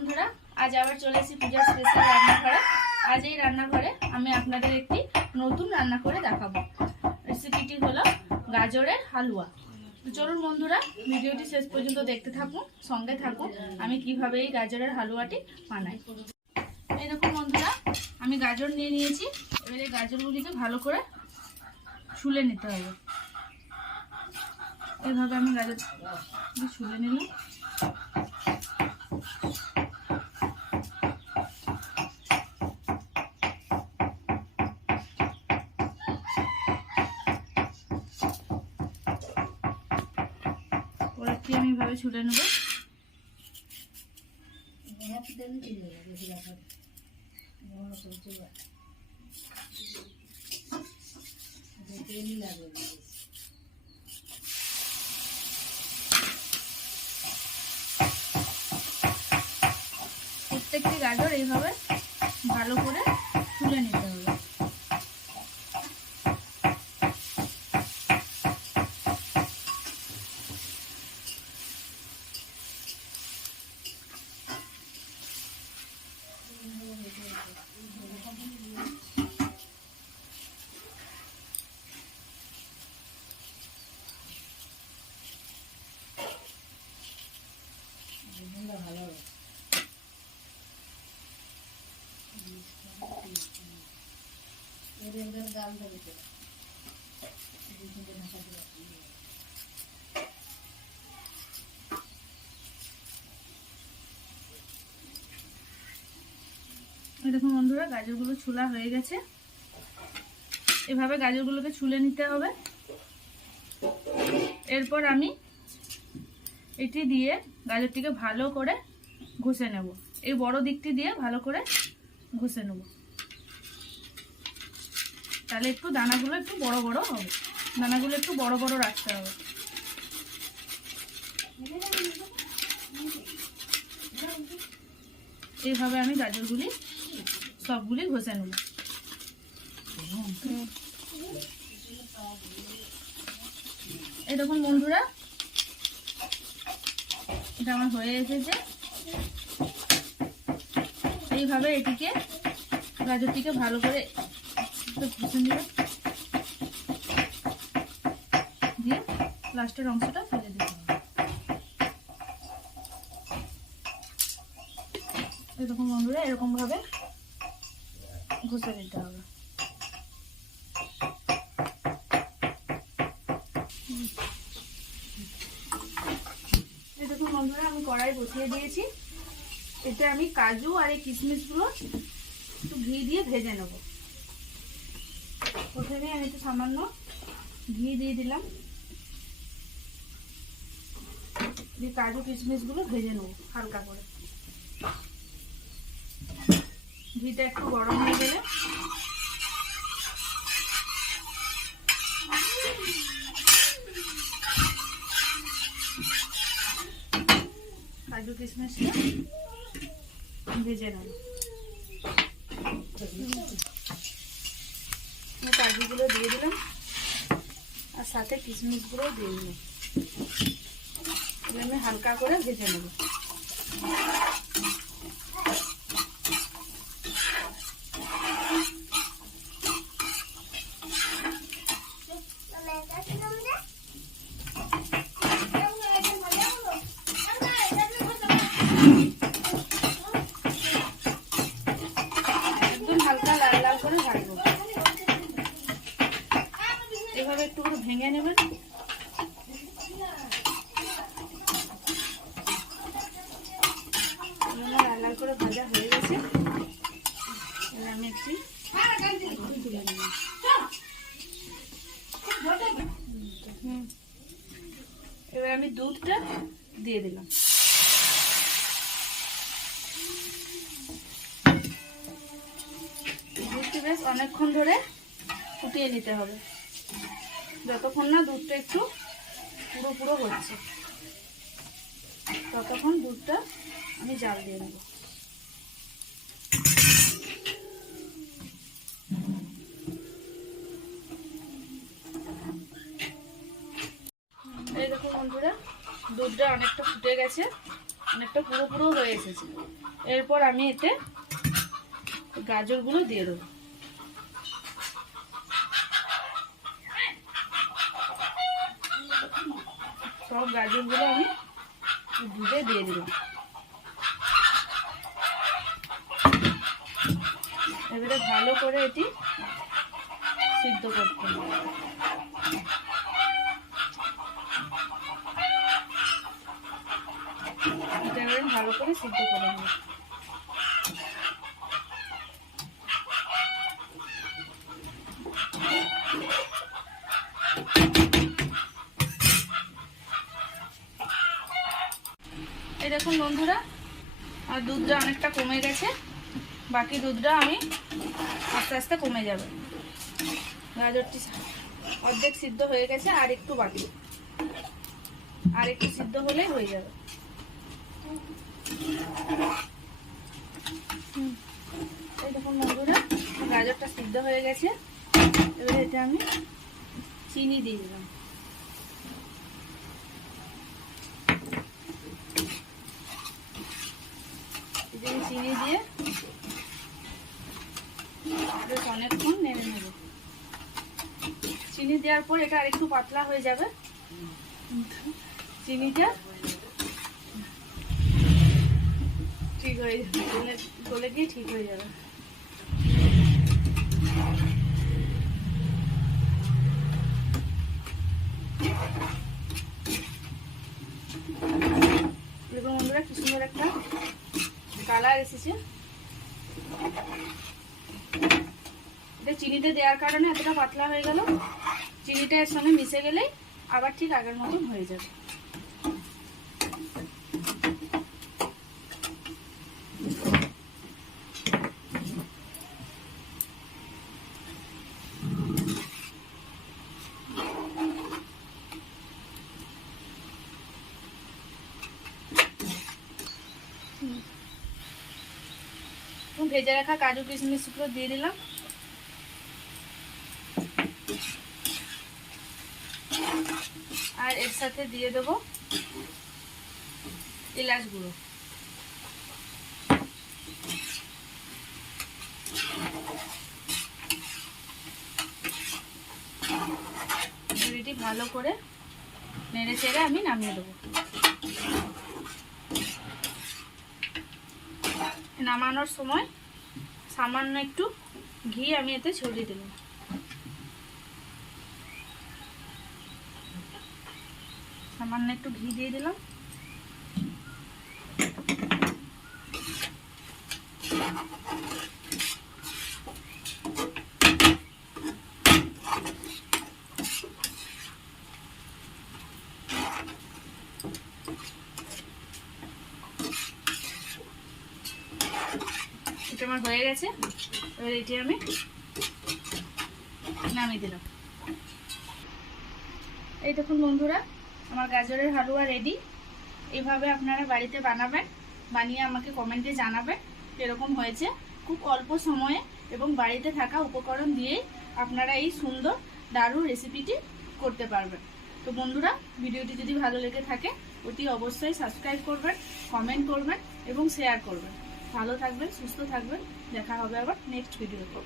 বন্ধুরা, আজ আবার চলে এসেছি পূজার স্পেশাল রান্নাঘরে। আজ এই রান্নাঘরে আমি আপনাদের একটি নতুন রান্না করে দেখাবো। রেসিপিটি হলো গাজরের হালুয়া। তো চলুন বন্ধুরা, ভিডিওটি শেষ পর্যন্ত দেখতে থাকুন, সঙ্গে থাকুন আমি কিভাবে এই গাজরের হালুয়াটি বানাই। এই দেখুন বন্ধুরা, আমি গাজর নিয়ে নিয়েছি। এবারে গাজরগুলিকে ভালো করে ছুলে নিতে হবে। এইভাবে আমি গাজর ছুলে নিলাম। পরেরটি আমি এভাবে ছুলে নেব। প্রত্যেকটি গাজর এইভাবে ভালো করে ছুলে নিতে হবে। দেখুন বন্ধুরা, গাজরগুলো ছুলা হয়ে গেছে। এভাবে গাজরগুলোকে ছুলে নিতে হবে। এরপর আমি এটি দিয়ে গাজরটিকে ভালো করে ঘষে নেব। এই বড় দিকটি দিয়ে ভালো করে ঘষে নেব, তাহলে একটু দানাগুলো একটু বড় বড় হবে। দানাগুলো একটু বড় বড় রাখতে হবে। এইভাবে আমি গাজরগুলি সবগুলি ঘষে নেব। এই দেখুন বন্ধুরা, এটা আমার হয়ে এসেছে। এইভাবে এটিকে গাজরটিকে ভালো করে ঘষে নিব, দিয়ে লাস্টের অংশটা ফেলে দিতে হবে। এরকম বন্ধুরা, এরকম ভাবে ঘষে দিতে হবে। এই দেখুন বন্ধুরা, আমি কড়াই বসিয়ে দিয়েছি। এতে আমি কাজু আর এই কিশমিশগুলো একটু ঘি দিয়ে ভেজে নেব। প্রথমে আমি একটু সামান্য ঘি দিয়ে দিলাম, দিয়ে কাজু কিশমিশগুলো ভেজে নেব হালকা করে। ঘিটা একটু গরম হয়ে গেলে কাজু কিশমিশটা ভেজে নেব। কাজুগুলো দিয়ে দিলাম আর সাথে কিশমিশগুলো দিয়ে দিলাম। আমি হালকা করে ভেজে নেব। একদম হালকা লাল লাল করে ভাজবো। এভাবে একটু করে ভেঙে নেবেন। লাল লাল করে ভাজা হয়ে গেছে। এবার আমি একটি তুলে নেব। এবার আমি দুধটা দিয়ে দিলাম। দুধটি বেশ অনেকক্ষণ ধরে ফুটিয়ে নিতে হবে, যতক্ষণ না দুধটা একটু পুরো পুরো হচ্ছে ততক্ষণ দুধটা আমি জাল দিয়ে নেব। এই দেখুন বন্ধুরা, দুধটা অনেকটা ফুটে গেছে। অনেকটা পুরো পুরো হয়ে এসেছে। এরপর আমি এতে গাজরগুলো দিয়ে দেবো। সব গাজরগুলো আমি দুধে দিয়ে দিলাম। এবারে ভালো করে এটি সিদ্ধ করতে হবে। এটা এবারে ভালো করে সিদ্ধ করে নেব। এই দেখুন বন্ধুরা, আর দুধটা অনেকটা কমে গেছে। বাকি দুধটা আমি আস্তে আস্তে কমে যাবে। গাজরটি অর্ধেক সিদ্ধ হয়ে গেছে, আর একটু বাকি, আর একটু সিদ্ধ হলেই হয়ে যাবে। এই দেখুন বন্ধুরা, গাজরটা সিদ্ধ হয়ে গেছে। এবারে এটা আমি চিনি দিয়ে দিলাম। চিনি দিয়ে বেশ অনেকক্ষণ নেড়ে নেব। চিনি দেওয়ার পর এটা আরেকটু পাতলা হয়ে যাবে। চিনিটা ঠিক হয়ে যাবে, গলে গিয়ে ঠিক হয়ে যাবে। দেখুন বন্ধুরা, কি সুন্দর একটা কালার এসেছে। এটা চিনিতে দেওয়ার কারণে এতটা পাতলা হয়ে গেল। চিনিটা এর সঙ্গে মিশে গেলেই আবার ঠিক আগের মতন হয়ে যাবে। ভেজে রাখা কাজু কিশমিশগুলো দিয়ে দিলাম। আর এর সাথে দিয়ে দেবো এলাচ গুঁড়ো। এটি ভালো করে নেড়ে চেড়ে আমি নামিয়ে দেবো। নামানোর সময় সামান্য একটু ঘি আমি এতে ছড়িয়ে দিলাম। সামান্য একটু ঘি দিয়ে দিলাম। এটা আমার হয়ে গেছে। এবার এটি আমি নামিয়ে দিলাম। এই দেখুন বন্ধুরা, আমার গাজরের হালুয়া রেডি। এইভাবে আপনারা বাড়িতে বানাবেন, বানিয়ে আমাকে কমেন্টে জানাবেন এরকম হয়েছে। খুব অল্প সময়ে এবং বাড়িতে থাকা উপকরণ দিয়েই আপনারা এই সুন্দর দারুণ রেসিপিটি করতে পারবেন। তো বন্ধুরা, ভিডিওটি যদি ভালো লেগে থাকে অতি অবশ্যই সাবস্ক্রাইব করবেন, কমেন্ট করবেন এবং শেয়ার করবেন। ভালো থাকবেন, সুস্থ থাকবেন। দেখা হবে আবার নেক্সট ভিডিওতে।